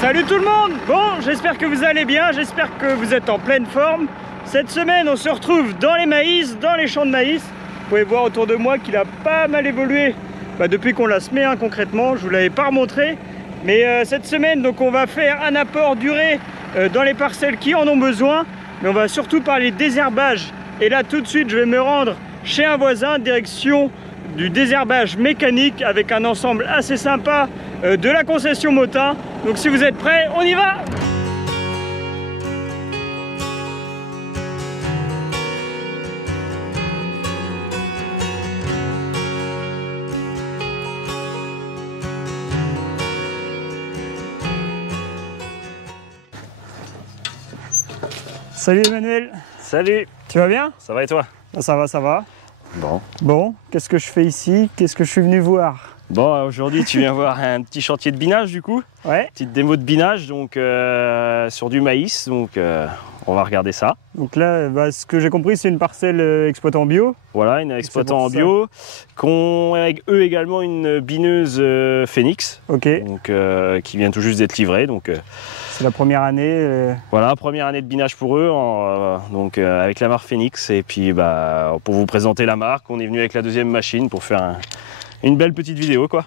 Salut tout le monde. Bon, j'espère que vous allez bien, j'espère que vous êtes en pleine forme. Cette semaine, on se retrouve dans les maïs, dans les champs de maïs. Vous pouvez voir autour de moi qu'il a pas mal évolué depuis qu'on l'a semé, concrètement. Je vous l'avais pas remontré. Mais cette semaine, donc, on va faire un apport d'urée dans les parcelles qui en ont besoin. Mais on va surtout parler désherbage. Et là, tout de suite, je vais me rendre chez un voisin, direction du désherbage mécanique avec un ensemble assez sympa de la concession Motin. Donc si vous êtes prêts, on y va! Salut Emmanuel. Salut. Tu vas bien? Ça va et toi? Ça va, ça va. Bon, Qu'est-ce que je fais ici? Qu'est-ce que je suis venu voir? Bon, aujourd'hui tu viens voir un petit chantier de binage du coup. Ouais. Petite démo de binage donc sur du maïs, donc on va regarder ça. Donc là, ce que j'ai compris, c'est une parcelle exploitant bio. Voilà, une exploitant en bio, qu'ont avec eux également une bineuse Phoenix. Ok. Donc qui vient tout juste d'être livrée. Donc c'est la première année. voilà, première année de binage pour eux, donc avec la marque Phoenix. Et puis pour vous présenter la marque, on est venu avec la deuxième machine pour faire une belle petite vidéo quoi.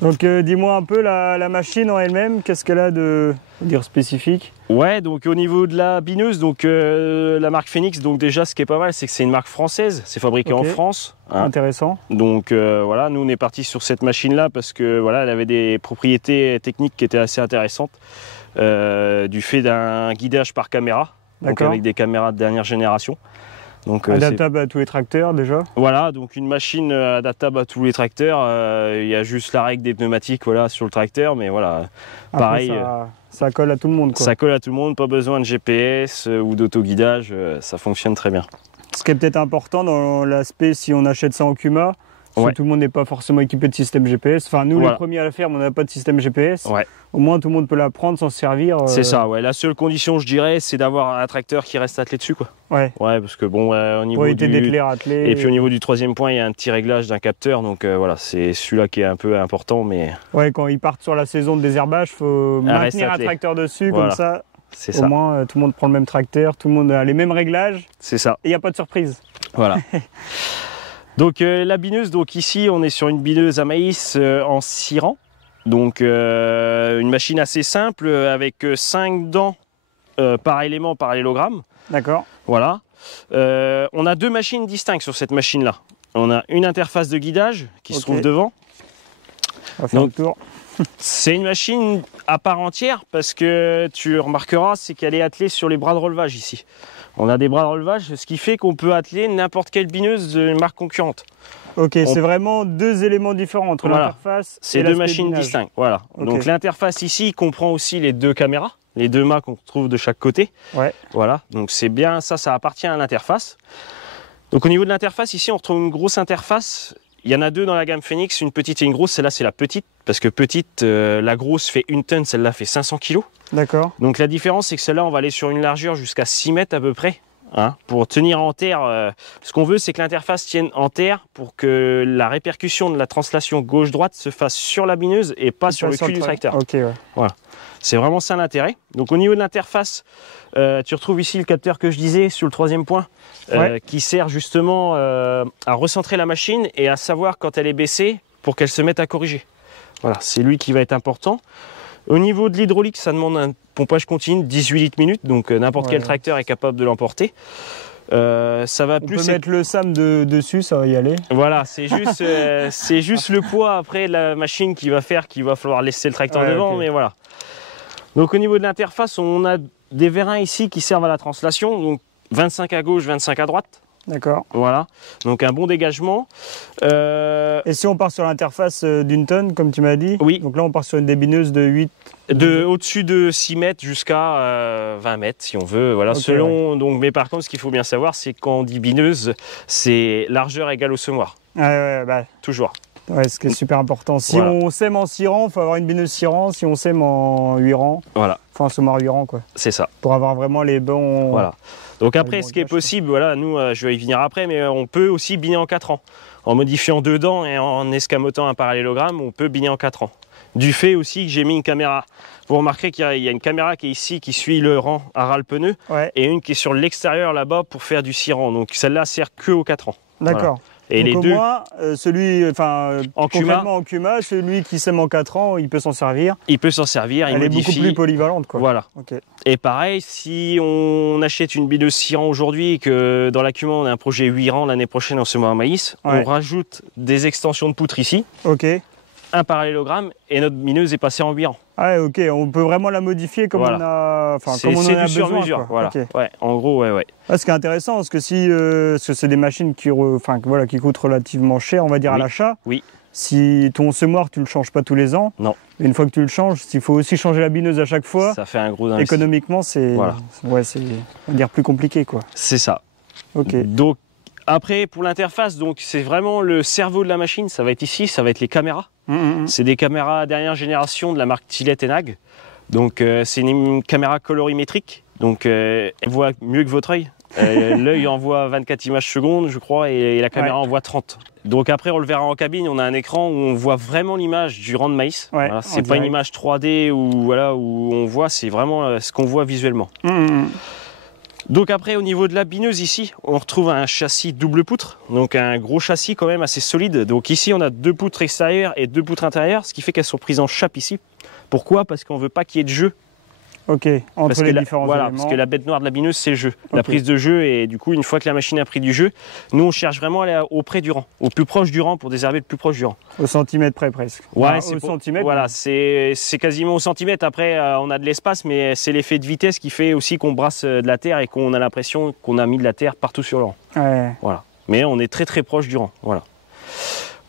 Donc dis-moi un peu la machine en elle-même, qu'est-ce qu'elle a de dire spécifique? Ouais, donc au niveau de la bineuse, donc la marque Phoenix, donc déjà ce qui est pas mal, c'est que c'est une marque française, c'est fabriqué en France. Intéressant. Donc voilà, nous on est parti sur cette machine-là parce que voilà, elle avait des propriétés techniques qui étaient assez intéressantes du fait d'un guidage par caméra, donc avec des caméras de dernière génération. Donc, adaptable à tous les tracteurs déjà. Voilà, donc une machine adaptable à tous les tracteurs. Il y a juste la règle des pneumatiques voilà, sur le tracteur, mais voilà, après, pareil. Ça colle à tout le monde quoi. Ça colle à tout le monde, pas besoin de GPS ou d'autoguidage, ça fonctionne très bien. Ce qui est peut-être important dans l'aspect si on achète ça en Cuma, si tout le monde n'est pas forcément équipé de système GPS. Enfin nous les premiers à la faire, on n'a pas de système GPS. Ouais. Au moins tout le monde peut la prendre, s'en servir. C'est ça, ouais. La seule condition je dirais c'est d'avoir un tracteur qui reste attelé dessus quoi. Ouais. Ouais, parce que bon, au niveau attelé. Et puis au niveau du troisième point, il y a un petit réglage d'un capteur, donc voilà, c'est celui-là qui est un peu important, mais. Ouais, quand ils partent sur la saison de désherbage, faut maintenir un tracteur dessus comme ça. C'est ça. Au moins tout le monde prend le même tracteur, tout le monde a les mêmes réglages. C'est ça. Et il n'y a pas de surprise. Voilà. Donc la bineuse, donc ici on est sur une bineuse à maïs en 6 rangs. Donc une machine assez simple avec 5 dents par élément, par parallélogramme. D'accord. Voilà. On a 2 machines distinctes sur cette machine-là. On a une interface de guidage qui se trouve devant. On va faire le tour. C'est une machine à part entière parce que tu remarqueras, c'est qu'elle est attelée sur les bras de relevage ici. On a des bras de relevage, ce qui fait qu'on peut atteler n'importe quelle bineuse d'une marque concurrente. Ok, c'est vraiment 2 éléments différents entre l'interface et c'est 2 machines distinctes. Voilà. Okay. Donc l'interface ici comprend aussi les 2 caméras, les 2 mâts qu'on trouve de chaque côté. Ouais. Voilà. Donc c'est bien ça appartient à l'interface. Donc au niveau de l'interface, ici on retrouve une grosse interface. Il y en a 2 dans la gamme Phoenix, une petite et une grosse. Celle-là c'est la petite, parce que petite, la grosse fait 1 tonne, celle-là fait 500 kg. D'accord. Donc la différence c'est que celle-là on va aller sur une largeur jusqu'à 6 mètres à peu près. Pour tenir en terre, ce qu'on veut c'est que l'interface tienne en terre pour que la répercussion de la translation gauche-droite se fasse sur la bineuse et pas sur le cul du tracteur. Okay, ouais. Voilà. C'est vraiment ça l'intérêt. Donc au niveau de l'interface, tu retrouves ici le capteur que je disais sur le 3e point, qui sert justement à recentrer la machine et à savoir quand elle est baissée pour qu'elle se mette à corriger. Voilà, c'est lui qui va être important. Au niveau de l'hydraulique, ça demande un pompage continu de 18 litres minute, donc n'importe quel tracteur est capable de l'emporter. Ça va plus. On peut mettre le SAM dessus, ça va y aller. Voilà, c'est juste le poids après de la machine qui va faire qu'il va falloir laisser le tracteur devant, mais voilà. Donc au niveau de l'interface, on a des vérins ici qui servent à la translation, donc 25 à gauche, 25 à droite. D'accord. Voilà, donc un bon dégagement. Et si on part sur l'interface d'1 tonne, comme tu m'as dit, oui. Donc là on part sur une débineuse de 8... Au-dessus de 6 mètres jusqu'à 20 mètres si on veut. Voilà, donc, mais par contre, ce qu'il faut bien savoir, c'est que quand on dit bineuse, c'est largeur égale au semoir. Toujours. Ouais, ce qui est super important. Si on sème en 6 rangs, il faut avoir une bineuse 6 rangs. Si on sème en 8 rangs, voilà. enfin semoir 8 rangs quoi. C'est ça. Pour avoir vraiment les bons... Voilà. Donc après, les bons ce qui est réglages, possible, voilà, nous, je vais y venir après, mais on peut aussi biner en 4 ans. En modifiant 2 dents et en escamotant un parallélogramme, on peut biner en 4 ans. Du fait aussi que j'ai mis une caméra. Vous remarquerez qu'il y a une caméra qui est ici, qui suit le rang à ras le pneu, et une qui est sur l'extérieur là-bas pour faire du 6 rangs. Donc celle-là sert que aux 4 ans. D'accord. Voilà. Et donc les au deux, moins, celui, enfin, en concrètement en Kuma, celui qui sème en 4 ans, il peut s'en servir. il peut s'en servir, il Elle est modifie. beaucoup plus polyvalente quoi. Voilà. Okay. Et pareil, si on achète une bineuse 6 rangs aujourd'hui et que dans la Kuma on a un projet 8 rangs l'année prochaine en semoir à maïs, on rajoute des extensions de poutre ici, un parallélogramme et notre bineuse est passée en 8 rangs. Ah ok, on peut vraiment la modifier comme on a, enfin comme on en a besoin. C'est du sur-mesure, voilà. Ouais, en gros, ouais. Ah, ce qui est intéressant, parce que si, parce que c'est des machines qui, voilà, qui coûtent relativement cher, on va dire à l'achat. Oui. Si ton semoir, tu le changes pas tous les ans. Non. Une fois que tu le changes, s'il faut aussi changer la bineuse à chaque fois. Ça fait un gros investissement. Économiquement, c'est, ouais, c'est, on va dire plus compliqué quoi. C'est ça. Ok. Donc après, pour l'interface, donc c'est vraiment le cerveau de la machine. Ça va être ici, ça va être les caméras. C'est des caméras dernière génération de la marque Tillet et Nag. Donc c'est une caméra colorimétrique, donc elle voit mieux que votre œil. L'œil envoie 24 images secondes, je crois, et la caméra envoie 30. Donc après, on le verra en cabine, on a un écran où on voit vraiment l'image du rang de maïs. Voilà, c'est pas une image 3D où on voit, c'est vraiment ce qu'on voit visuellement. Donc après, au niveau de la bineuse ici, on retrouve un châssis double poutre, donc un gros châssis quand même assez solide. Donc ici, on a 2 poutres extérieures et 2 poutres intérieures, ce qui fait qu'elles sont prises en chape ici. Pourquoi? Parce qu'on ne veut pas qu'il y ait de jeu. Ok, entre les différents éléments. Voilà, parce que la bête noire de la bineuse, c'est le jeu. La prise de jeu, et du coup, une fois que la machine a pris du jeu, nous, on cherche vraiment à aller auprès du rang, au plus proche du rang, pour désherber le plus proche du rang. Au centimètre près, presque. Ouais, c'est au centimètre. Voilà, c'est quasiment au centimètre. Après, on a de l'espace, mais c'est l'effet de vitesse qui fait aussi qu'on brasse de la terre et qu'on a l'impression qu'on a mis de la terre partout sur le rang. Voilà. Mais on est très très proche du rang. Voilà.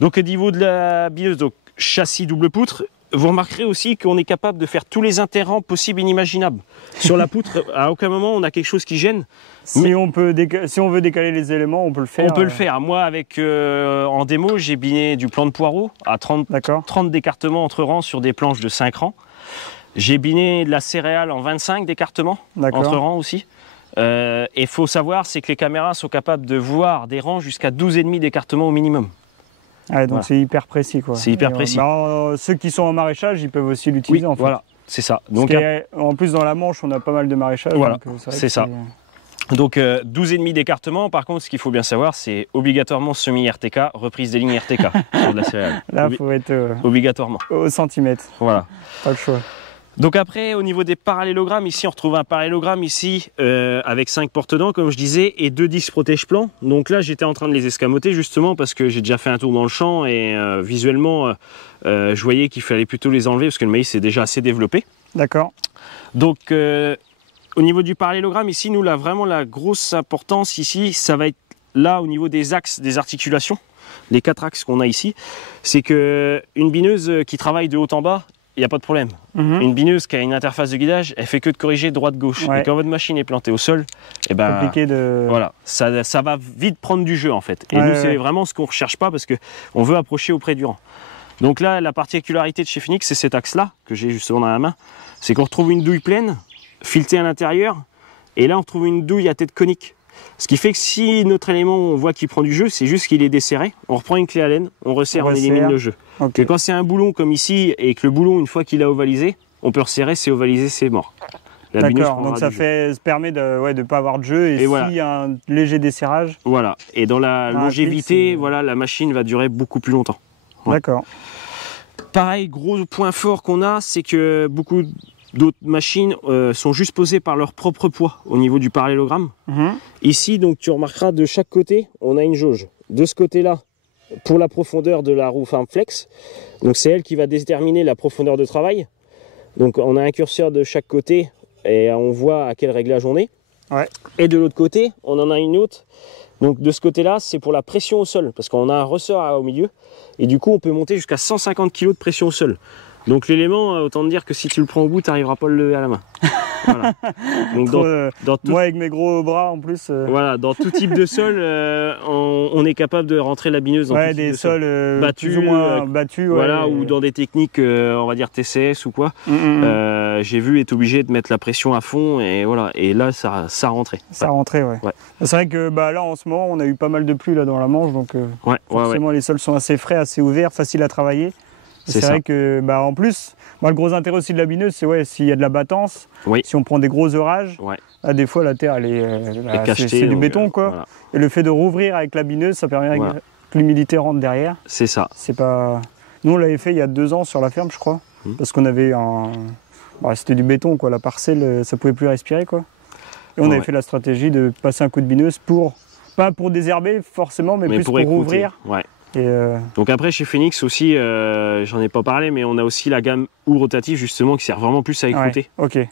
Donc, au niveau de la bineuse, donc châssis double poutre. Vous remarquerez aussi qu'on est capable de faire tous les interrangs possibles et inimaginables. Sur la poutre, à aucun moment on a quelque chose qui gêne. Si on veut décaler les éléments, on peut le faire. On peut le faire. Moi, avec en démo, j'ai biné du plan de poireau à 30 d'écartement entre rangs sur des planches de 5 rangs. J'ai biné de la céréale en 25 d'écartement entre rangs aussi. Et il faut savoir, c'est que les caméras sont capables de voir des rangs jusqu'à 12,5 d'écartement au minimum. Ah, donc c'est hyper précis quoi. C'est hyper précis. Ceux qui sont en maraîchage, ils peuvent aussi l'utiliser en fait. Voilà, c'est ça. Donc, en plus dans la Manche, on a pas mal de maraîchage. Voilà, c'est ça. Donc 12,5 d'écartement. Par contre, ce qu'il faut bien savoir, c'est obligatoirement semi-RTK, reprise des lignes RTK sur de la céréale. Là, il faut être obligatoirement au centimètre. Voilà. Pas le choix. Donc après, au niveau des parallélogrammes, ici on retrouve un parallélogramme ici avec 5 porte-dents, comme je disais, et 2 disques protège-plans. Donc là, j'étais en train de les escamoter justement parce que j'ai déjà fait un tour dans le champ et visuellement, je voyais qu'il fallait plutôt les enlever parce que le maïs est déjà assez développé. D'accord. Donc au niveau du parallélogramme, ici, nous, là, vraiment la grosse importance ici, ça va être là au niveau des axes, des articulations, les 4 axes qu'on a ici. C'est qu'une bineuse qui travaille de haut en bas, il n'y a pas de problème. Une bineuse qui a une interface de guidage, elle fait que de corriger droite-gauche. Et quand votre machine est plantée au sol, eh ben, voilà, ça va vite prendre du jeu en fait. Et nous, c'est vraiment ce qu'on ne recherche pas parce qu'on veut approcher auprès du rang. Donc là, la particularité de chez Phoenix, c'est cet axe-là, que j'ai justement dans la main, c'est qu'on retrouve une douille pleine, filetée à l'intérieur, et là, on retrouve une douille à tête conique. Ce qui fait que si notre élément, on voit qu'il prend du jeu, c'est juste qu'il est desserré. On reprend une clé Allen, on resserre, on élimine le jeu. Et quand c'est un boulon comme ici, et que le boulon, une fois qu'il a ovalisé, on peut resserrer, c'est ovalisé, c'est mort. D'accord, donc ça permet de ne pas avoir de jeu, et s'il y a un léger desserrage... Voilà, et dans la longévité, voilà, la machine va durer beaucoup plus longtemps. D'accord. Pareil, gros point fort qu'on a, c'est que beaucoup d'autres machines sont juste posées par leur propre poids au niveau du parallélogramme. Ici, donc, tu remarqueras de chaque côté, on a une jauge. De ce côté-là, pour la profondeur de la roue Farmflex, donc c'est elle qui va déterminer la profondeur de travail. Donc on a un curseur de chaque côté et on voit à quel réglage on est. Et de l'autre côté, on en a une autre. Donc de ce côté-là, c'est pour la pression au sol, parce qu'on a un ressort au milieu. Et du coup, on peut monter jusqu'à 150 kg de pression au sol. Donc l'élément, autant te dire que si tu le prends au bout, tu n'arriveras pas à le lever à la main. Voilà. Donc dans tout... Moi avec mes gros bras en plus. Voilà, dans tout type de sol, on est capable de rentrer la bineuse dans tout type des de sols battus, plus ou moins battus. Voilà, ou dans des techniques, on va dire TCS ou quoi. J'ai vu être obligé de mettre la pression à fond et voilà. Et là, ça rentrait. Ça rentrait, ouais. C'est vrai que là en ce moment, on a eu pas mal de pluie là dans la Manche, donc forcément les sols sont assez frais, assez ouverts, faciles à travailler. C'est vrai que en plus, le gros intérêt aussi de la bineuse, c'est s'il y a de la battance, si on prend des gros orages, là, des fois la terre elle est cachetée, c'est du béton quoi. Voilà. Et le fait de rouvrir avec la bineuse, ça permet que l'humidité rentre derrière. C'est ça. C'est pas. Nous on l'avait fait il y a 2 ans sur la ferme, je crois, parce qu'on avait c'était du béton quoi, la parcelle, ça pouvait plus respirer quoi. Et on avait fait la stratégie de passer un coup de bineuse pas pour désherber forcément, mais plus pour rouvrir. Donc après chez Phoenix aussi, j'en ai pas parlé, mais on a aussi la gamme houle rotative justement qui sert vraiment plus à écouter.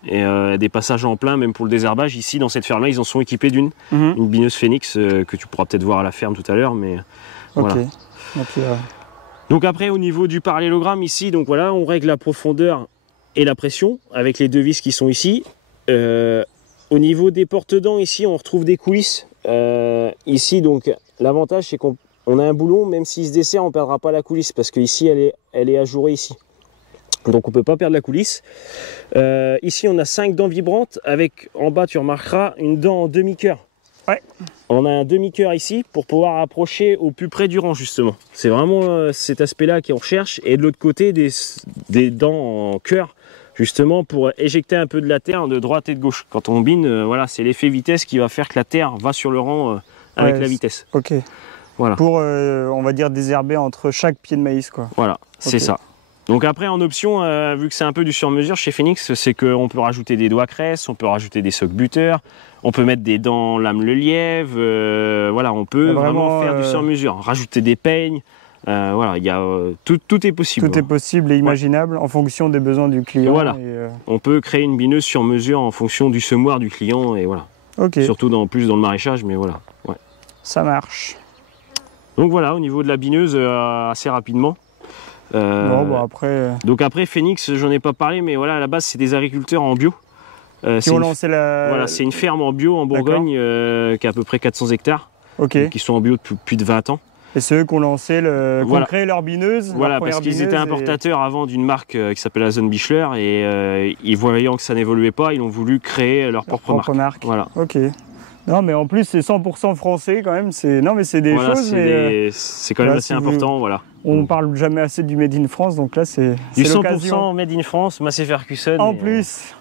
Et des passages en plein, même pour le désherbage. Ici dans cette ferme-là, ils en sont équipés d'une une bineuse Phoenix que tu pourras peut-être voir à la ferme tout à l'heure, mais voilà. Donc après au niveau du parallélogramme ici, donc voilà, on règle la profondeur et la pression avec les 2 vis qui sont ici. Au niveau des porte-dents ici, on retrouve des coulisses. Ici donc l'avantage c'est qu'on a un boulon, même s'il se dessert, on ne perdra pas la coulisse parce qu'ici elle est ajourée ici. Donc on ne peut pas perdre la coulisse. Ici on a 5 dents vibrantes avec en bas tu remarqueras une dent en demi-cœur. On a un demi-cœur ici pour pouvoir approcher au plus près du rang justement. C'est vraiment cet aspect-là qu'on recherche. Et de l'autre côté des dents en cœur justement pour éjecter un peu de la terre de droite et de gauche. Quand on bine, voilà, c'est l'effet vitesse qui va faire que la terre va sur le rang avec la vitesse. Voilà. Pour, on va dire, désherber entre chaque pied de maïs, quoi. Voilà, c'est ça. Donc après, en option, vu que c'est un peu du sur-mesure chez Phoenix, c'est qu'on peut rajouter des doigts cresses, on peut rajouter des socs buteurs, on peut mettre des dents lame le lièvre, voilà, on peut vraiment faire du sur-mesure, rajouter des peignes, voilà, tout est possible. Tout est possible et imaginable en fonction des besoins du client. Voilà, on peut créer une bineuse sur mesure en fonction du semoir du client, et voilà. Surtout plus dans le maraîchage, mais voilà. Ça marche. Donc voilà, au niveau de la bineuse, assez rapidement. Donc après, Phoenix, j'en ai pas parlé, mais voilà, à la base, c'est des agriculteurs en bio. Qui ont lancé la... Voilà, c'est une ferme en bio en Bourgogne qui a à peu près 400 hectares, qui sont en bio depuis plus de 20 ans. Et c'est eux qui ont lancé, qui ont créé leur bineuse. Voilà, parce qu'ils étaient importateurs avant d'une marque qui s'appelle la Zone Bichler, et ils voyant que ça n'évoluait pas, ils ont voulu créer leur propre marque. Voilà. Non, mais en plus, c'est 100% français quand même. Non, mais c'est des choses. C'est quand même assez important. Voilà. On parle jamais assez du Made in France, donc là, c'est du 100% Made in France, Massey Ferguson. En plus,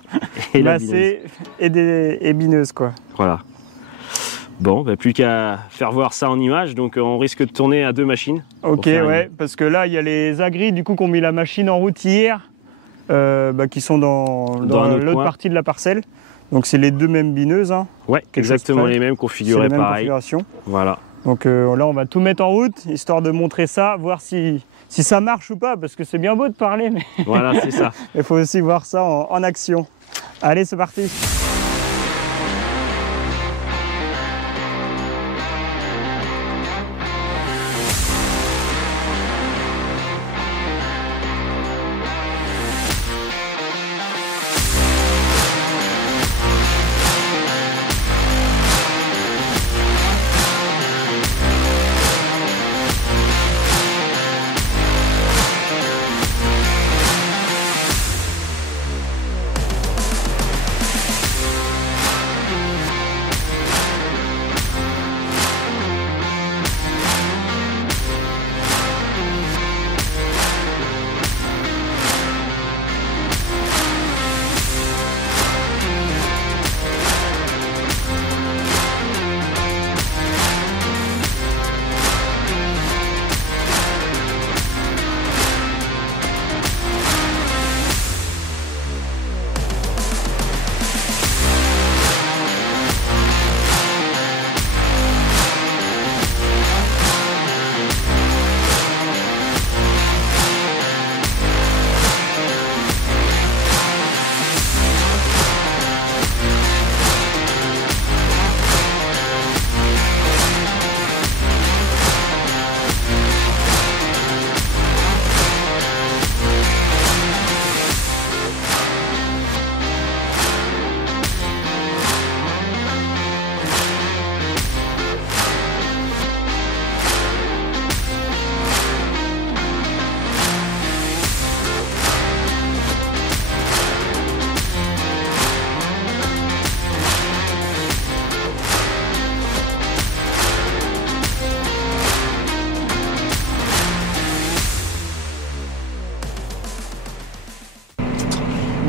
Massey et bineuse, quoi. Voilà. Bon, plus qu'à faire voir ça en image, donc on risque de tourner à 2 machines. Parce que là, il y a les agris, du coup, qui ont mis la machine en route hier, qui sont dans l'autre partie de la parcelle. Donc c'est les 2 mêmes bineuses. Exactement les mêmes, configurées pareil. Voilà. Donc là, on va tout mettre en route, histoire de montrer ça, voir si ça marche ou pas, parce que c'est bien beau de parler, mais voilà, c'est ça. Il faut aussi voir ça en action. Allez, c'est parti.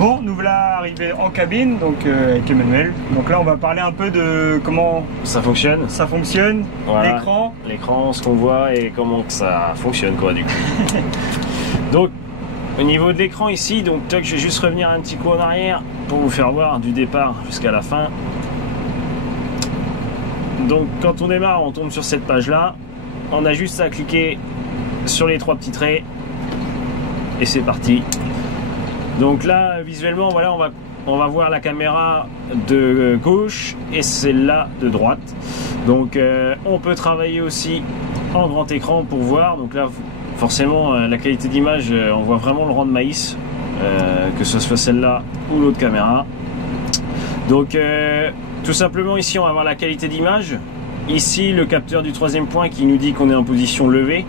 Bon, nous voilà arrivés en cabine, donc avec Emmanuel. Donc là, on va parler un peu de comment ça fonctionne. Ça fonctionne, voilà. L'écran, ce qu'on voit et comment que ça fonctionne, quoi, du coup. Donc, au niveau de l'écran ici, donc toc, je vais juste revenir un petit coup en arrière pour vous faire voir du départ jusqu'à la fin. Donc, quand on démarre, on tombe sur cette page-là. On a juste à cliquer sur les 3 petits traits et c'est parti. Donc là, visuellement, voilà, on va voir la caméra de gauche et celle-là de droite. Donc on peut travailler aussi en grand écran pour voir. Donc là, forcément, la qualité d'image, on voit vraiment le rang de maïs, que ce soit celle-là ou l'autre caméra. Donc tout simplement ici, on va voir la qualité d'image. Ici, le capteur du 3e point qui nous dit qu'on est en position levée.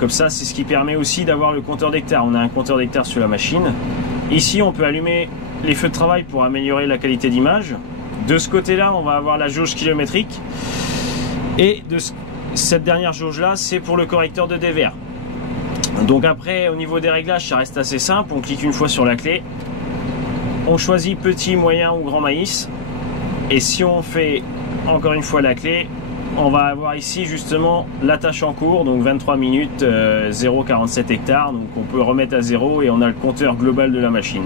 Comme ça, c'est ce qui permet aussi d'avoir le compteur d'hectares. On a un compteur d'hectares sur la machine. Ici, on peut allumer les feux de travail pour améliorer la qualité d'image. De ce côté-là, on va avoir la jauge kilométrique. Et cette dernière jauge-là, c'est pour le correcteur de dévers. Donc après, au niveau des réglages, ça reste assez simple. On clique une fois sur la clé. On choisit petit, moyen ou grand maïs. Et si on fait encore une fois la clé, on va avoir ici justement la tâche en cours, donc 23 minutes, 0,47 hectares, donc on peut remettre à 0 et on a le compteur global de la machine.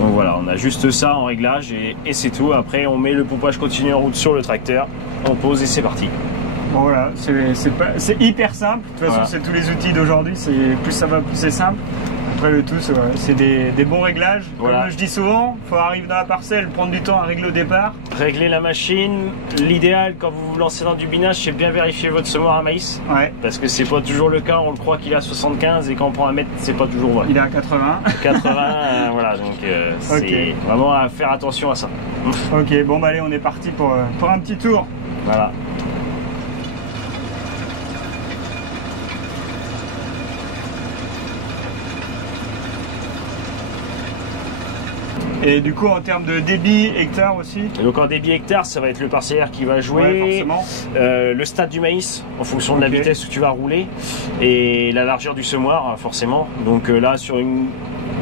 Donc voilà, on a juste ça en réglage et c'est tout. Après on met le pompage continu en route sur le tracteur, on pose et c'est parti. Bon voilà, c'est hyper simple, de toute façon voilà. C'est tous les outils d'aujourd'hui, plus ça va plus c'est simple. Après le tout, c'est des bons réglages. Voilà. Comme je dis souvent, il faut arriver dans la parcelle, prendre du temps à régler au départ. Régler la machine, l'idéal quand vous vous lancez dans du binage, c'est bien vérifier votre semoir à maïs. Ouais. Parce que c'est pas toujours le cas, on le croit qu'il est à 75 et quand on prend un mètre, c'est pas toujours vrai. Il est à 80. 80, voilà, donc c'est vraiment à faire attention à ça. Ok, bon bah allez, on est parti pour un petit tour. Voilà. Et du coup, en termes de débit hectare aussi. Et donc en débit hectare, ça va être le parcellaire qui va jouer, le stade du maïs en fonction de la vitesse où tu vas rouler et la largeur du semoir forcément. Donc là, sur une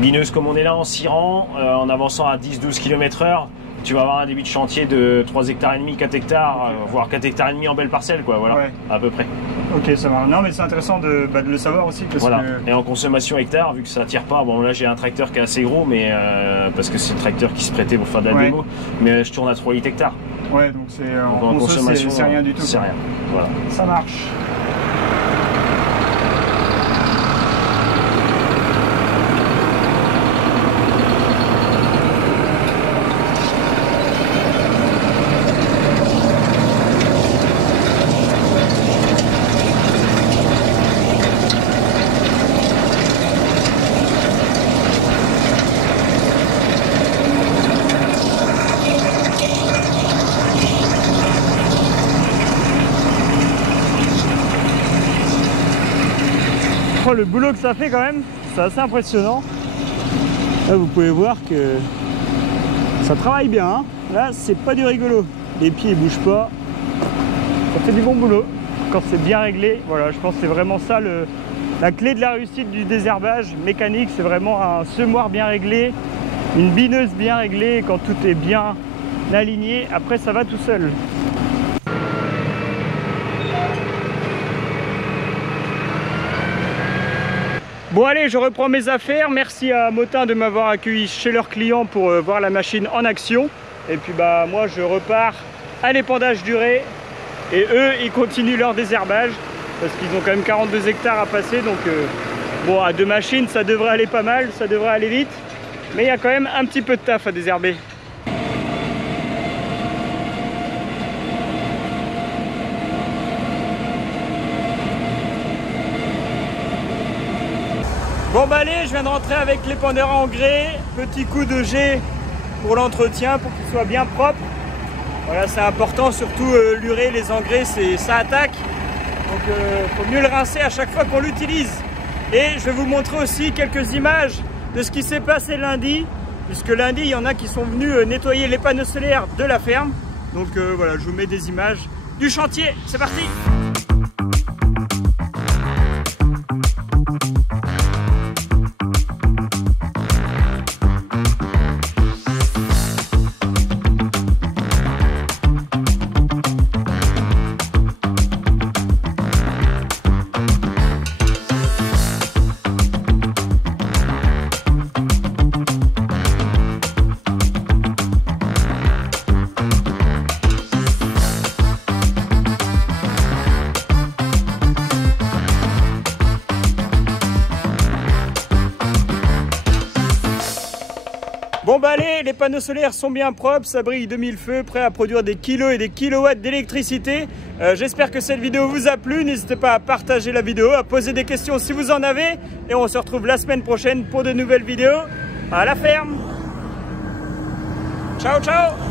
bineuse comme on est là en 6 rangs, en avançant à 10-12 km/h, tu vas avoir un débit de chantier de 3 hectares et demi, 4 hectares, voire 4 hectares et demi en belle parcelle, quoi, voilà, à peu près. Ok, ça va. Non, mais c'est intéressant de le savoir aussi. Parce voilà. Que... Et en consommation hectare, vu que ça tire pas, bon là j'ai un tracteur qui est assez gros, mais parce que c'est le tracteur qui se prêtait pour faire de la démo, mais je tourne à 3 litres hectares. Ouais, donc c'est en consommation, c'est rien du tout. C'est rien, voilà. Ça marche. Le boulot que ça fait quand même, c'est assez impressionnant. Là vous pouvez voir que ça travaille bien, hein. Là c'est pas du rigolo, les pieds ils bougent pas, ça fait du bon boulot quand c'est bien réglé. Voilà, je pense que c'est vraiment ça la clé de la réussite du désherbage mécanique, c'est vraiment un semoir bien réglé, une bineuse bien réglée, quand tout est bien aligné, après ça va tout seul. Bon allez, je reprends mes affaires. Merci à Motin de m'avoir accueilli chez leurs clients pour voir la machine en action. Et puis bah moi je repars à l'épandage duré. Et eux ils continuent leur désherbage parce qu'ils ont quand même 42 hectares à passer. Donc bon, à 2 machines ça devrait aller pas mal, ça devrait aller vite. Mais il y a quand même un petit peu de taf à désherber. Bon bah allez, je viens de rentrer avec l'épandeur à engrais, petit coup de jet pour l'entretien, pour qu'il soit bien propre. Voilà, c'est important, surtout lurer les engrais, ça attaque. Donc faut mieux le rincer à chaque fois qu'on l'utilise. Et je vais vous montrer aussi quelques images de ce qui s'est passé lundi, puisque lundi il y en a qui sont venus nettoyer les panneaux solaires de la ferme. Donc voilà, je vous mets des images du chantier, c'est parti! Bon bah allez, les panneaux solaires sont bien propres, ça brille de mille feux, prêt à produire des kilos et des kilowatts d'électricité. J'espère que cette vidéo vous a plu, n'hésitez pas à partager la vidéo, à poser des questions si vous en avez. Et on se retrouve la semaine prochaine pour de nouvelles vidéos à la ferme. Ciao ciao.